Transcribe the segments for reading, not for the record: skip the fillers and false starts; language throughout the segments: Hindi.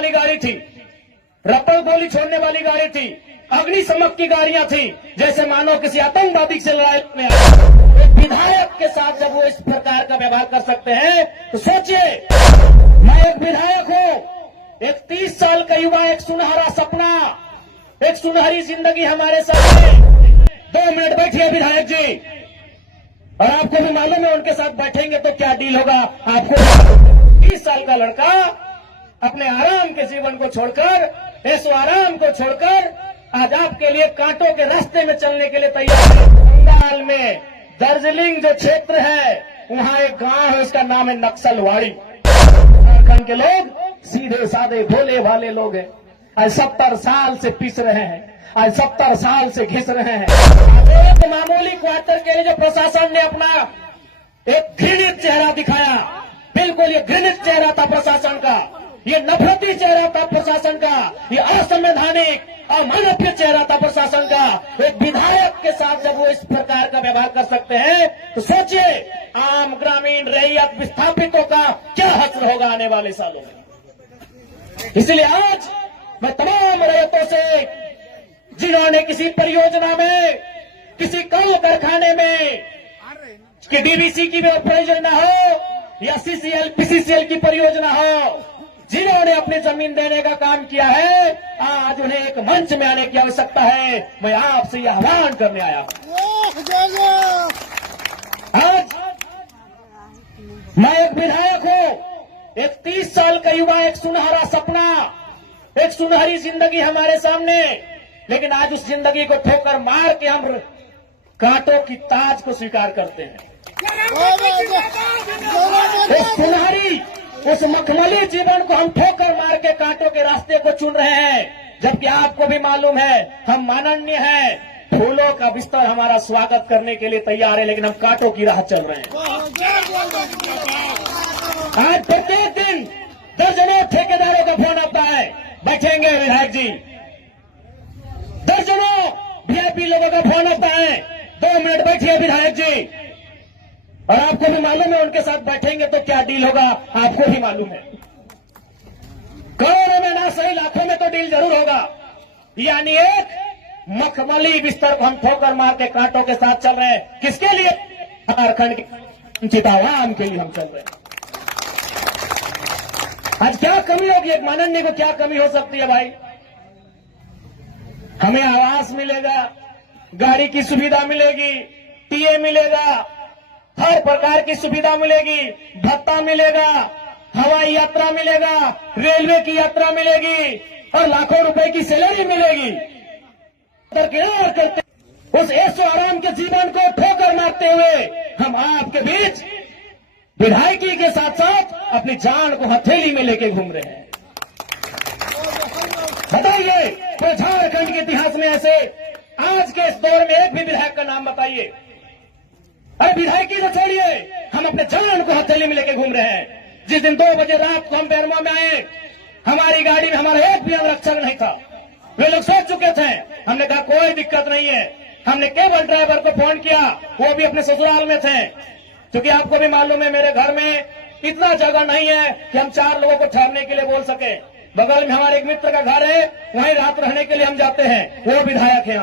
वाली गाड़ी थी, रपड़ गोली छोड़ने वाली गाड़ी थी, अग्निशमक की गाड़ियां थी, जैसे मानो किसी आतंकवादी से लड़ाई में एक विधायक के साथ जब वो इस प्रकार का व्यवहार कर सकते हैं तो सोचिए, मैं एक विधायक हूं, एक 30 साल का युवा, एक सुनहरा सपना, एक सुनहरी जिंदगी हमारे सामने। 2 मिनट बैठिए विधायक जी, और आपको भी मालूम है उनके साथ बैठेंगे तो क्या डील होगा आपको। 30 साल का लड़का अपने आराम के जीवन को छोड़कर, ऐसो आराम को छोड़कर आज आपके लिए कांटों के रास्ते में चलने के लिए तैयार है। बंगाल में दार्जिलिंग जो क्षेत्र है, वहां एक गांव है, उसका नाम है नक्सलवाड़ी। झारखंड के लोग सीधे साधे भोले भाले लोग हैं। आज 70 साल से पिस रहे हैं, आज 70 साल से घिस रहे हैं। एक मामूली क्वार्टर के लिए जो प्रशासन ने अपना एक घृणित चेहरा दिखाया, बिल्कुल ये घृणित चेहरा था प्रशासन का, ये नफरती चेहरा था प्रशासन का, ये असंवैधानिक अमानवीय चेहरा था प्रशासन का। एक विधायक के साथ जब वो इस प्रकार का व्यवहार कर सकते हैं तो सोचिए आम ग्रामीण रैयत विस्थापितों का क्या हश्र होगा आने वाले सालों में। इसलिए आज मैं तमाम रैयतों से, जिन्होंने किसी परियोजना में, किसी कल कारखाने में, कि डीवीसी की भी परियोजना हो या सीसीएल पीसीसीएल की परियोजना हो, जिन्होंने अपनी जमीन देने का काम किया है, आज उन्हें एक मंच में आने की आवश्यकता है। मैं आपसे यह आह्वान करने आया हूं। आज मैं एक विधायक हूं, एक 30 साल का युवा, एक सुनहरा सपना, एक सुनहरी जिंदगी हमारे सामने, लेकिन आज उस जिंदगी को ठोकर मार के हम कांटों की ताज को स्वीकार करते हैं। उस सुनहरी, उस मखमली जीवन को हम ठोकर मार के कांटों के रास्ते को चुन रहे हैं, जबकि आपको भी मालूम है हम माननीय हैं, फूलों का बिस्तर हमारा स्वागत करने के लिए तैयार है, लेकिन हम कांटों की राह चल रहे हैं। आज प्रत्येक दिन दर्जनों ठेकेदारों का फोन आता है, बैठेंगे विधायक जी, दर्जनों वीआईपी लोगों का फोन आता है, 2 मिनट बैठिए विधायक जी, और आपको भी मालूम है उनके साथ बैठेंगे तो क्या डील होगा आपको भी मालूम है। करोड़ों में ना सही लाखों में तो डील जरूर होगा। यानी एक मखमली बिस्तर को हम ठोकर मार के कांटों के साथ चल रहे हैं। किसके लिए? झारखंड के वंचित आवाम के लिए हम चल रहे हैं। आज क्या कमी होगी, एक माननीय को क्या कमी हो सकती है भाई? हमें आवास मिलेगा, गाड़ी की सुविधा मिलेगी, टीए मिलेगा, हर प्रकार की सुविधा मिलेगी, भत्ता मिलेगा, हवाई यात्रा मिलेगा, रेलवे की यात्रा मिलेगी और लाखों रुपए की सैलरी मिलेगी। दरकिनार करते उस ऐसो आराम के जीवन को ठोकर मारते हुए हम आपके बीच विधायकी के साथ साथ अपनी जान को हथेली में लेके घूम रहे हैं। बताइए तो झारखंड के इतिहास में ऐसे आज के इस दौर में एक भी विधायक का नाम बताइए। अरे विधायकी तो छोड़िए, हम अपने जान को हथेली में लेके घूम रहे हैं। जिस दिन 2 बजे रात को हम बेरमो में आए, हमारी गाड़ी में हमारा एक भी अंगरक्षक नहीं था। वे लोग सोच चुके थे, हमने कहा कोई दिक्कत नहीं है। हमने केवल ड्राइवर को फोन किया, वो भी अपने ससुराल में थे, क्योंकि आपको भी मालूम है मेरे घर में इतना जगह नहीं है कि हम 4 लोगों को ठहरने के लिए बोल सके। बगल में हमारे एक मित्र का घर है, वहीं रात रहने के लिए हम जाते हैं, वो विधायक है।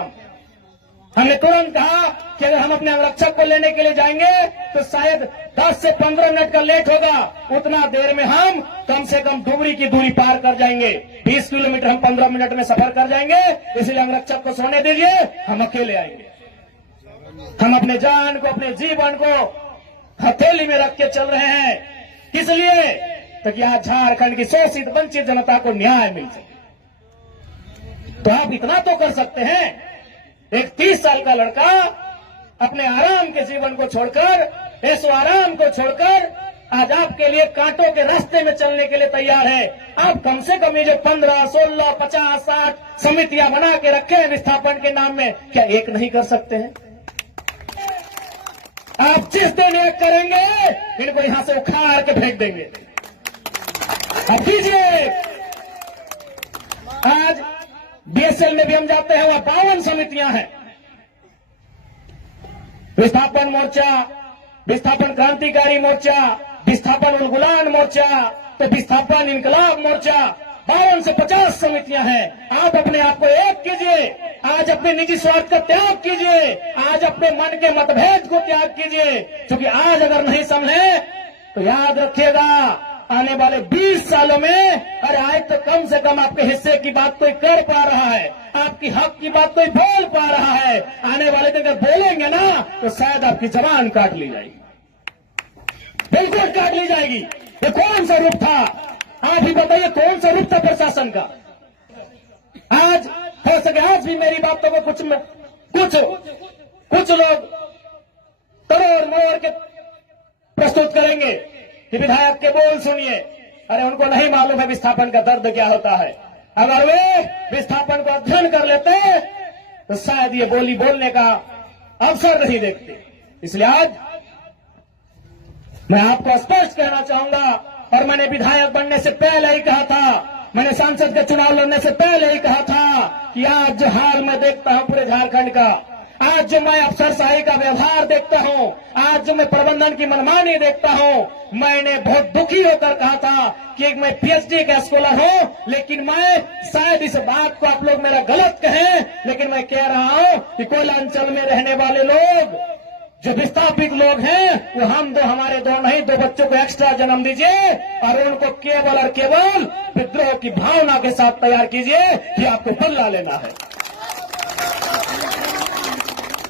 हमने तुरंत कहा कि अगर हम अपने अंगरक्षक को लेने के लिए जाएंगे तो शायद 10 से 15 मिनट का लेट होगा, उतना देर में हम कम से कम डुबरी की दूरी पार कर जाएंगे। 20 किलोमीटर हम 15 मिनट में सफर कर जाएंगे, इसलिए अंगरक्षक को सोने दीजिए, हम अकेले आएंगे। हम अपने जान को, अपने जीवन को हथेली में रख के चल रहे हैं। किस लिए? ताकि आज झारखंड की शोषित वंचित जनता को न्याय मिल सके। तो आप इतना तो कर सकते हैं, एक 30 साल का लड़का अपने आराम के जीवन को छोड़कर, ऐसो आराम को छोड़कर आज आपके लिए कांटों के रास्ते में चलने के लिए तैयार है। आप कम से कम ये जो 15, 16, 50, 60 समितियां बना के रखे हैं विस्थापन के नाम में, क्या एक नहीं कर सकते हैं? आप जिस दिन एक करेंगे इनको यहां से उखाड़ के फेंक देंगे। अब कीजिए। आज बीएसएल में भी हम जाते हैं, वहां 52 समितियां हैं। विस्थापन मोर्चा, विस्थापन क्रांतिकारी मोर्चा, विस्थापन उलगुलान मोर्चा, तो विस्थापन इनकलाब मोर्चा, 52 से 50 समितियां हैं। आप अपने आप को एक कीजिए, आज अपने निजी स्वार्थ का त्याग कीजिए, आज अपने मन के मतभेद को त्याग कीजिए, क्योंकि आज अगर नहीं समझे तो याद रखिएगा आने वाले 20 सालों में, अरे आज तो कम से कम आपके हिस्से की बात कोई कर पा रहा है, आपकी हक की बात कोई बोल पा रहा है, आने वाले दिन अगर बोलेंगे ना तो शायद आपकी जबान काट ली जाएगी, बिल्कुल काट ली जाएगी। ये कौन सा रूप था? आप ही बताइए, कौन सा रूप था प्रशासन का? आज हो सके आज भी मेरी बातों को कुछ लोग तोड़ मोड़ के प्रस्तुत करेंगे कि विधायक के बोल सुनिए। अरे उनको नहीं मालूम है विस्थापन का दर्द क्या होता है। अगर वे विस्थापन को अध्ययन कर लेते तो शायद ये बोली बोलने का अवसर नहीं देखते। इसलिए आज मैं आपको स्पष्ट कहना चाहूंगा, और मैंने विधायक बनने से पहले ही कहा था, मैंने सांसद का चुनाव लड़ने से पहले ही कहा था कि आज जो हाल मैं देखता हूं पूरे झारखंड का, आज जो मैं अफसरशाही का व्यवहार देखता हूं, आज जो मैं प्रबंधन की मनमानी देखता हूं, मैंने बहुत दुखी होकर कहा था कि मैं पीएचडी का स्कॉलर हूं, लेकिन मैं शायद इस बात को आप लोग मेरा गलत कहें, लेकिन मैं कह रहा हूं कि कोयलांचल में रहने वाले लोग जो विस्थापित लोग हैं वो हमारे दो नहीं, 2 बच्चों को एक्स्ट्रा जन्म दीजिए और उनको केवल और केवल विद्रोह की भावना के साथ तैयार कीजिए कि आपको बदला लेना है।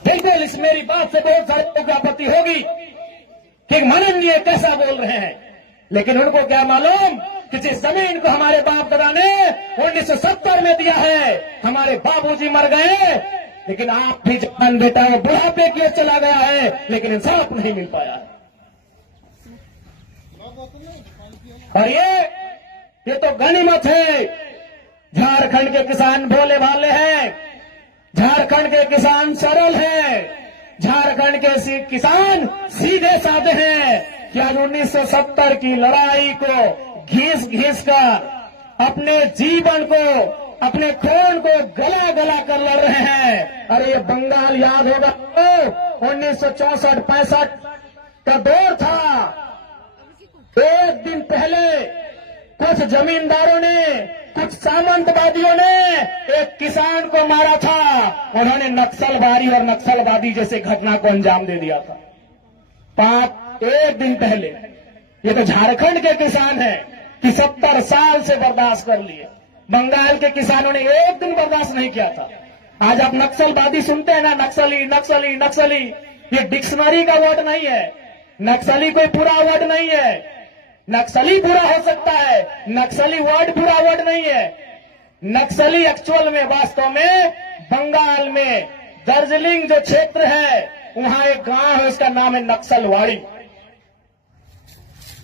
बिल्कुल इस मेरी बात से बहुत सारे लोगों को आपत्ति होगी कि माननीय कैसा बोल रहे हैं, लेकिन उनको क्या मालूम कि जिस जमीन को हमारे बाप दादा ने 1970 में दिया है, हमारे बाबूजी मर गए, लेकिन आप भी जवान बेटा वो बुढ़ापे की ओर चला गया है, लेकिन इंसाफ नहीं मिल पाया। और ये तो गनीमत है। झारखंड के किसान भोले भाले हैं, झारखंड के किसान सरल हैं, झारखंड के किसान सीधे साधे हैं कि आज 1970 की लड़ाई को घिस घिस कर अपने जीवन को, अपने खून को गला गला कर लड़ रहे हैं। अरे ये बंगाल याद होगा तो 1964-65 का दौर था। एक दिन पहले कुछ जमींदारों ने, कुछ सामंतवादियों ने एक किसान को मारा था। उन्होंने नक्सलवादी और नक्सलवादी जैसे घटना को अंजाम दे दिया था। एक दिन पहले ये तो झारखंड के किसान हैं कि 70 साल से बर्दाश्त कर लिए। बंगाल के किसानों ने एक दिन बर्दाश्त नहीं किया था। आज आप नक्सलवादी सुनते हैं ना, नक्सली नक्सली नक्सली, ये डिक्शनरी का वर्ड नहीं है। नक्सली कोई पूरा वर्ड नहीं है। नक्सली बुरा हो सकता है, नक्सली वर्ड बुरा वर्ड नहीं है। नक्सली एक्चुअल में, वास्तव में बंगाल में दार्जिलिंग जो क्षेत्र है वहां एक गांव है, उसका नाम है नक्सलवाड़ी।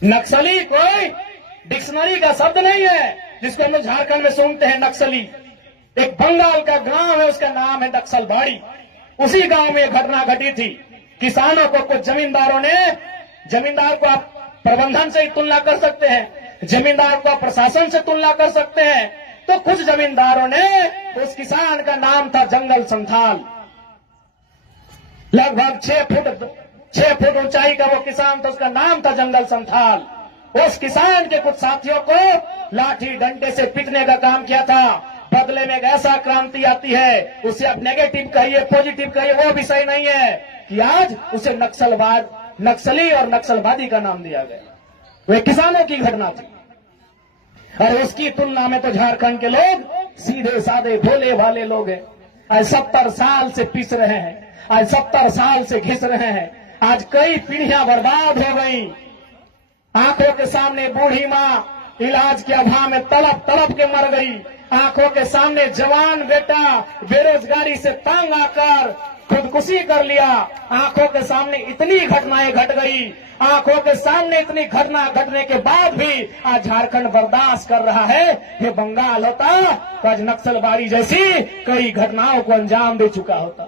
नक्सली कोई डिक्शनरी का शब्द नहीं है जिसको हम लोग झारखंड में सुनते हैं नक्सली। एक बंगाल का गांव है, उसका नाम है नक्सलवाड़ी। उसी गांव में एक घटना घटी थी। किसानों को कुछ जमींदारों ने, जमींदार को आप प्रबंधन से ही तुलना कर सकते हैं, जमींदार को आप प्रशासन से तुलना कर सकते हैं, तो कुछ जमींदारों ने, उस किसान का नाम था जंगल संथाल, लगभग 6 फुट ऊंचाई का वो किसान था, उसका नाम था जंगल संथाल। उस किसान के कुछ साथियों को लाठी डंडे से पीटने का काम किया था। बदले में एक ऐसा क्रांति आती है, उसे आप नेगेटिव कहिए पॉजिटिव कहिए, वो भी सही नहीं है कि आज उसे नक्सली और नक्सलवादी का नाम दिया गया। वो किसानों की घटना थी। और उसकी तुलना में तो झारखंड के लोग सीधे साधे भोले भाले लोग हैं। आज 70 साल से पिस रहे हैं, आज 70 साल से घिस रहे हैं। आज कई पीढ़ियां बर्बाद हो गई। आंखों के सामने बूढ़ी माँ इलाज के अभाव में तड़प तड़प के मर गई। आंखों के सामने जवान बेटा बेरोजगारी से तंग आकर खुदकुशी कर लिया। आंखों के सामने इतनी घटनाएं घट गई। आंखों के सामने इतनी घटना घटने के बाद भी आज झारखंड बर्दाश्त कर रहा है। ये बंगाल होता तो आज नक्सलबारी जैसी कई घटनाओं को अंजाम दे चुका होता।